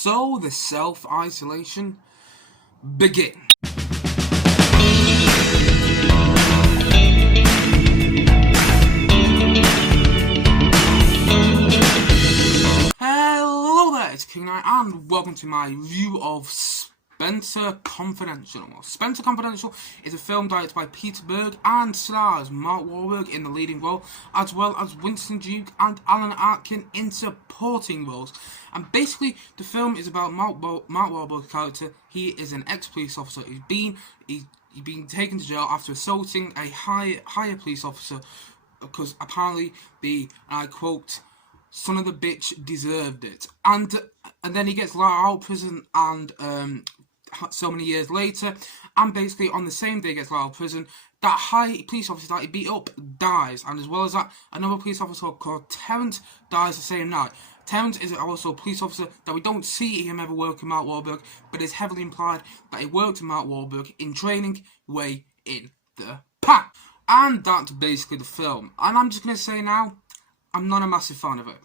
So the self-isolation begins. Hello there, it's King Knight, and welcome to my review of Spenser Confidential. Well, Spenser Confidential is a film directed by Peter Berg and stars Mark Whalberg in the leading role, as well as Winston Duke and Alan Arkin in supporting roles. And basically, the film is about Mark Whalberg's character. He is an ex-police officer. He's been taken to jail after assaulting a higher police officer because apparently the, and I quote, "son of the bitch deserved it," and then he gets let out of prison, and so many years later, and basically on the same day he gets let out of prison, that high police officer that he beat up dies, and as well as that, another police officer called Terrence dies the same night. Terrence is also a police officer that we don't see him ever work with Mark Whalberg, but it's heavily implied that he worked with Mark Whalberg in training way in the past. And that's basically the film. And I'm just going to say now, I'm not a massive fan of it.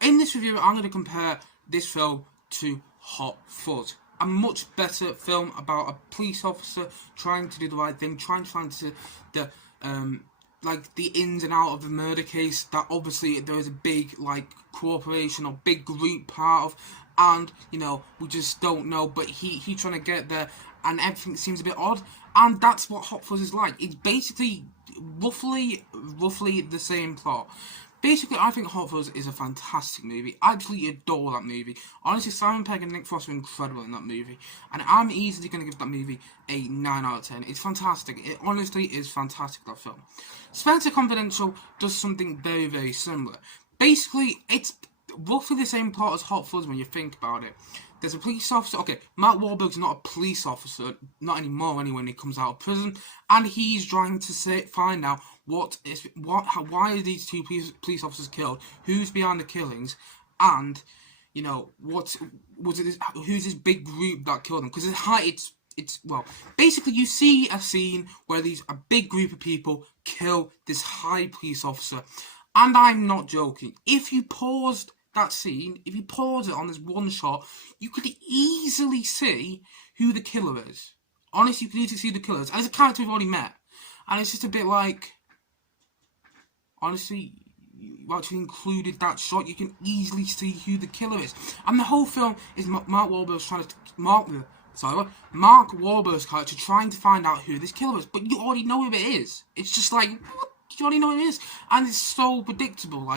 In this review, I'm going to compare this film to Hot Fuzz. A much better film about a police officer trying to do the right thing, trying to find the ins and out of the murder case that obviously there is a big corporation or big group part of, and we just don't know. But he trying to get there, and everything seems a bit odd. And that's what Hot Fuzz is like. It's basically roughly the same plot. Basically, I think Hot Fuzz is a fantastic movie. I absolutely adore that movie. Honestly, Simon Pegg and Nick Frost are incredible in that movie. And I'm easily going to give that movie a 9 out of 10. It's fantastic. It honestly is fantastic, that film. Spenser Confidential does something very, very similar. Basically, it's roughly the same plot as Hot Fuzz when you think about it. There's a police officer. Okay, Mark Whalberg's not a police officer, not anymore anyway, when he comes out of prison, and he's trying to find out why are these two police officers killed, who's behind the killings, and who's this big group that killed them? Because basically you see a scene where a big group of people kill this high police officer, and I'm not joking. If you paused that scene, if you pause it on this one shot, you could easily see who the killer is. Honestly, you could easily see the killers. And it's a character we've already met. And it's just a bit like, honestly, you actually included that shot, you can easily see who the killer is. And the whole film is Mark Whalberg's Mark Whalberg's character trying to find out who this killer is. But you already know who it is. It's just like, what? You already know who it is. And it's so predictable.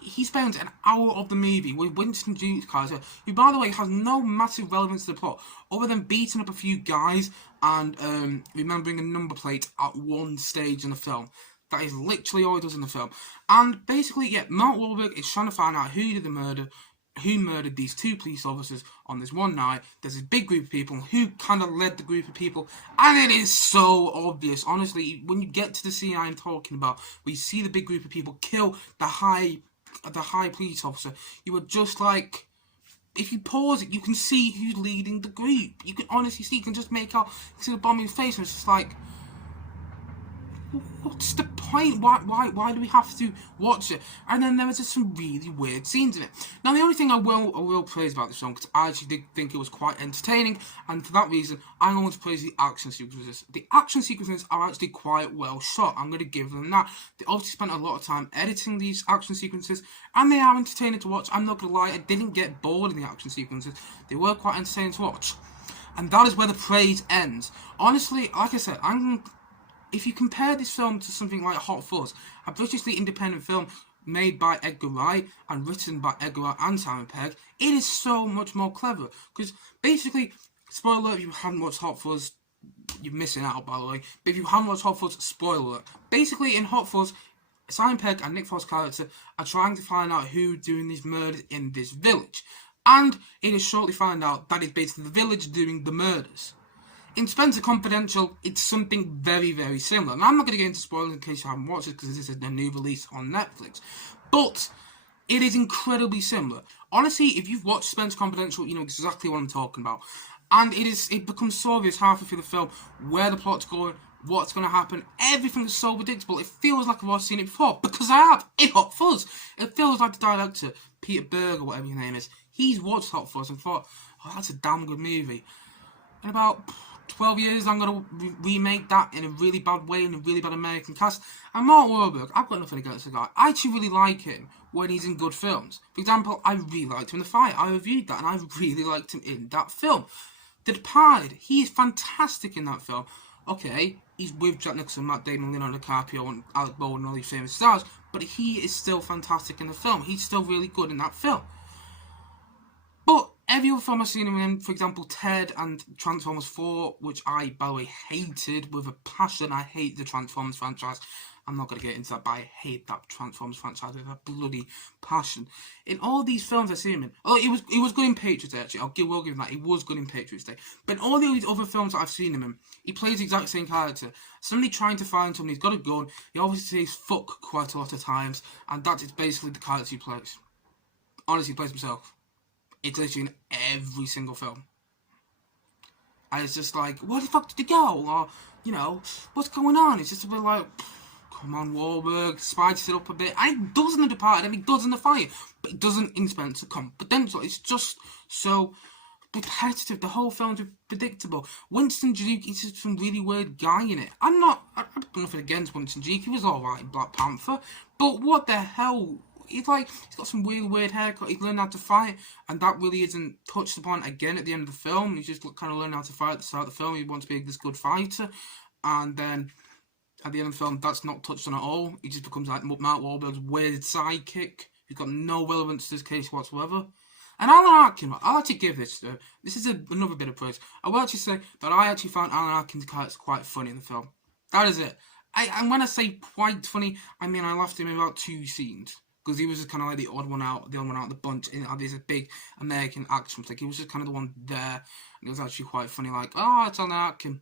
He spends an hour of the movie with Winston Duke's character, who, by the way, has no massive relevance to the plot, other than beating up a few guys and remembering a number plate at one stage in the film. That is literally all he does in the film. And basically, Mark Whalberg is trying to find out who did the murder, who murdered these two police officers on this one night. There's this big group of people who kind of led the group of people, and it is so obvious. Honestly, when you get to the scene I'm talking about, where you see the big group of people kill the high police officer, you are just like, if you pause it, you can see who's leading the group. You can honestly see, you can just make out, see the bomb in his face, and it's just like, what's the point? Why do we have to watch it? And then there was just some really weird scenes in it. Now, the only thing I will praise about this film, because I actually did think it was quite entertaining, and for that reason, I'm going to praise the action sequences. The action sequences are actually quite well shot. I'm going to give them that. They obviously spent a lot of time editing these action sequences, and they are entertaining to watch. I'm not going to lie, I didn't get bored in the action sequences. They were quite entertaining to watch. And that is where the praise ends. Honestly, like I said, if you compare this film to something like Hot Fuzz, a Britishly independent film made by Edgar Wright and written by Edgar Wright and Simon Pegg, it is so much more clever. Because basically, spoiler alert, if you haven't watched Hot Fuzz, you're missing out, by the way. But if you haven't watched Hot Fuzz, spoiler alert. Basically, in Hot Fuzz, Simon Pegg and Nick Frost's character are trying to find out who's doing these murders in this village. And it is shortly found out that it's basically the village doing the murders. In Spenser Confidential, it's something very, very similar. And I'm not going to get into spoilers in case you haven't watched it, because this is a new release on Netflix. But it is incredibly similar. Honestly, if you've watched Spenser Confidential, you know exactly what I'm talking about. And it becomes so obvious halfway through the film where the plot's going, what's going to happen. Everything is so predictable. It feels like I've already seen it before, because I have. In Hot Fuzz. It feels like the director, Peter Berg or whatever his name is, He's watched Hot Fuzz and thought, oh, that's a damn good movie. In about 12 years, I'm going to remake that in a really bad way, in a really bad American cast. And Mark Whalberg, I've got nothing against the guy. I actually really like him when he's in good films. For example, I really liked him in The Fight. I reviewed that, and I really liked him in that film. The Departed, he is fantastic in that film. Okay, he's with Jack Nicholson, Matt Damon, Leonardo DiCaprio, and Alec Baldwin, and all these famous stars, but he is still fantastic in the film. He's still really good in that film. But every other film I've seen him in, for example, Ted and Transformers 4, which I, by the way, hated with a passion. I hate the Transformers franchise. I'm not going to get into that, but I hate that Transformers franchise with a bloody passion. In all these films I've seen him in, oh, he was good in Patriots Day, actually. Will give him that. He was good in Patriots Day. But in all these other films that I've seen him in, he plays the exact same character. Somebody trying to find someone, he's got a gun, he obviously says fuck quite a lot of times, and that is basically the character he plays. Honestly, he plays himself. It's literally in every single film. And it's just like, where the fuck did he go? Or, you know, what's going on? It's just a bit like, come on, Whalberg, spice it up a bit. And he does in The Departed, and he does in The Fight, but he doesn't in Spenser Confidential. It's just so repetitive. The whole film's predictable. Winston Duke is just some really weird guy in it. I've got nothing against Winston Duke. He was alright in Black Panther, but what the hell? He's got some weird haircut. He's learned how to fight, and that really isn't touched upon again at the end of the film. He's just kind of learning how to fight at the start of the film. He wants to be this good fighter, and then at the end of the film, that's not touched on at all. He just becomes like Mark Wahlberg's weird sidekick. He's got no relevance to this case whatsoever. And Alan Arkin, I'll actually give this to. This is another bit of praise. I will actually say that I actually found Alan Arkin's character quite funny in the film. That is it. And when I say quite funny, I mean I laughed at him in about 2 scenes. Because he was just kind of like the odd one out of the bunch. And there's a big American action flick. He was just kind of the one there. And it was actually quite funny. Like, oh, it's Alan Arkin.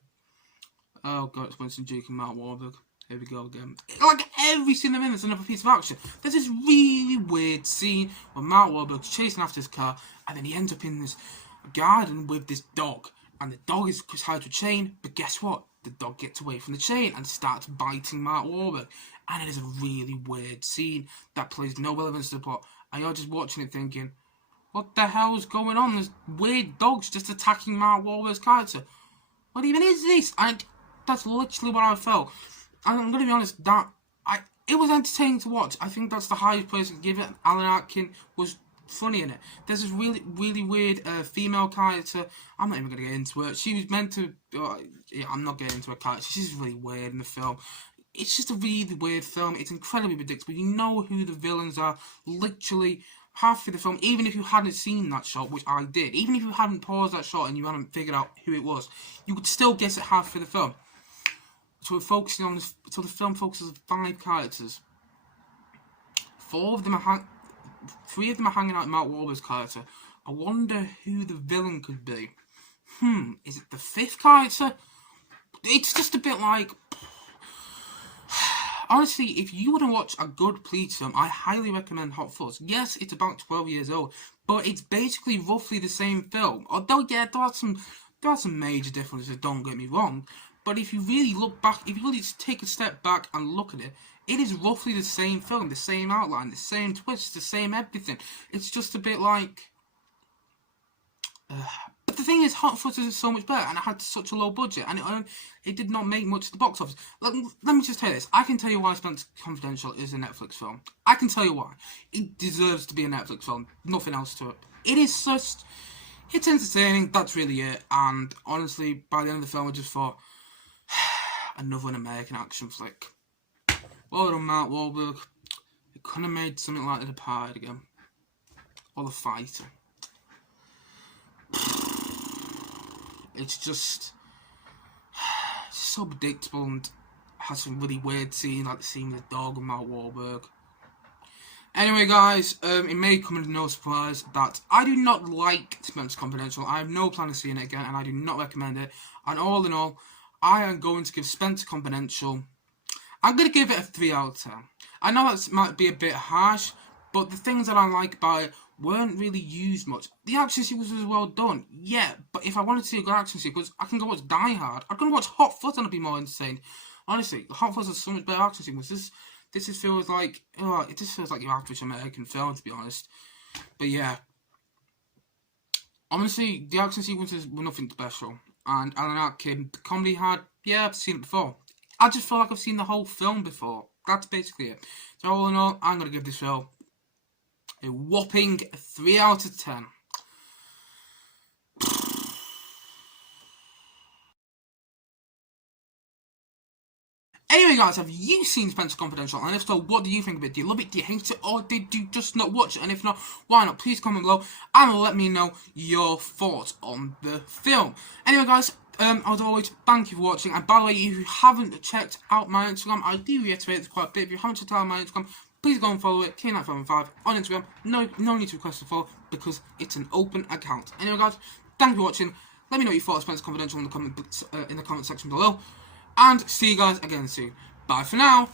Oh, God, it's Winston Duke and Mark Whalberg. Here we go again. Like, every scene they're in, there's another piece of action. There's this really weird scene where Mark Wahlberg's chasing after his car. And then he ends up in this garden with this dog. And the dog is tied to a chain. But guess what? The dog gets away from the chain and starts biting Mark Wahlberg. And it is a really weird scene that plays no relevance to the plot. And you're just watching it thinking, what the hell's going on? There's weird dogs just attacking Mark Wahlberg's character. What even is this? And that's literally what I felt. And I'm going to be honest, it was entertaining to watch. I think that's the highest praise I can give it. Alan Arkin was funny in it. There's this really weird female character. I'm not even going to get into it. She was meant to... I'm not getting into her character. She's really weird in the film. It's just a really weird film. It's incredibly predictable. You know who the villains are literally half through the film, even if you hadn't seen that shot, which I did. Even if you hadn't paused that shot and you hadn't figured out who it was, you would still guess it half through the film. So we're focusing on this. So the film focuses on 5 characters. 3 of them are hanging out with Mark Wahlberg's character. I wonder who the villain could be. Is it the 5th character? It's just a bit like... Honestly, if you want to watch a good police film, I highly recommend Hot Fuzz. Yes, it's about 12 years old, but it's basically roughly the same film. Although, yeah, there are some major differences, don't get me wrong. But if you really look back, if you really just take a step back and look at it, it is roughly the same film, the same outline, the same twist, the same everything. It's just a bit like... But the thing is, Hot Fuzz is so much better, and it had such a low budget, and it did not make much at the box office. Let me just tell you this. I can tell you why Spenser Confidential is a Netflix film. I can tell you why. It deserves to be a Netflix film. Nothing else to it. It is just... It's entertaining, that's really it, and honestly, by the end of the film, I just thought, another American action flick. Well done, Mark Whalberg. It could have made something like The Departed again. Or The Fighter. It's just so predictable and has some really weird scenes, like the scene with the dog and Mark Whalberg. Anyway, guys, it may come as no surprise that I do not like Spenser Confidential. I have no plan of seeing it again, and I do not recommend it. And all in all, I am going to give Spenser Confidential... I'm going to give it a 3 out of 10. I know that might be a bit harsh, but the things that I like about it weren't really used much. The action sequence was well done, yeah, but if I wanted to see a good action sequence, I can go watch Die Hard. I can watch Hot Fuzz and it'd be more insane. Honestly, Hot Fuzz has so much better action sequence. This just feels like, it just feels like your average American film, to be honest. But yeah, Honestly, the action sequences were nothing special. And Alan Arkin, the comedy had, yeah, I've seen it before. I just feel like I've seen the whole film before. That's basically it. So all in all, I'm going to give this film a whopping 3 out of 10. Anyway, guys, have you seen Spenser Confidential? And if so, what do you think of it? Do you love it? Do you hate it? Or did you just not watch it? And if not, why not? Please comment below and let me know your thoughts on the film. Anyway, guys, as always, thank you for watching. And by the way, if you haven't checked out my Instagram, I do reiterate this quite a bit. If you haven't checked out my Instagram, please go and follow it, K9575 on Instagram. No need to request a follow because it's an open account. Anyway, guys, thank you for watching. Let me know what you thought of Spenser Confidential in the comment section below. And see you guys again soon. Bye for now.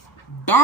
Bye.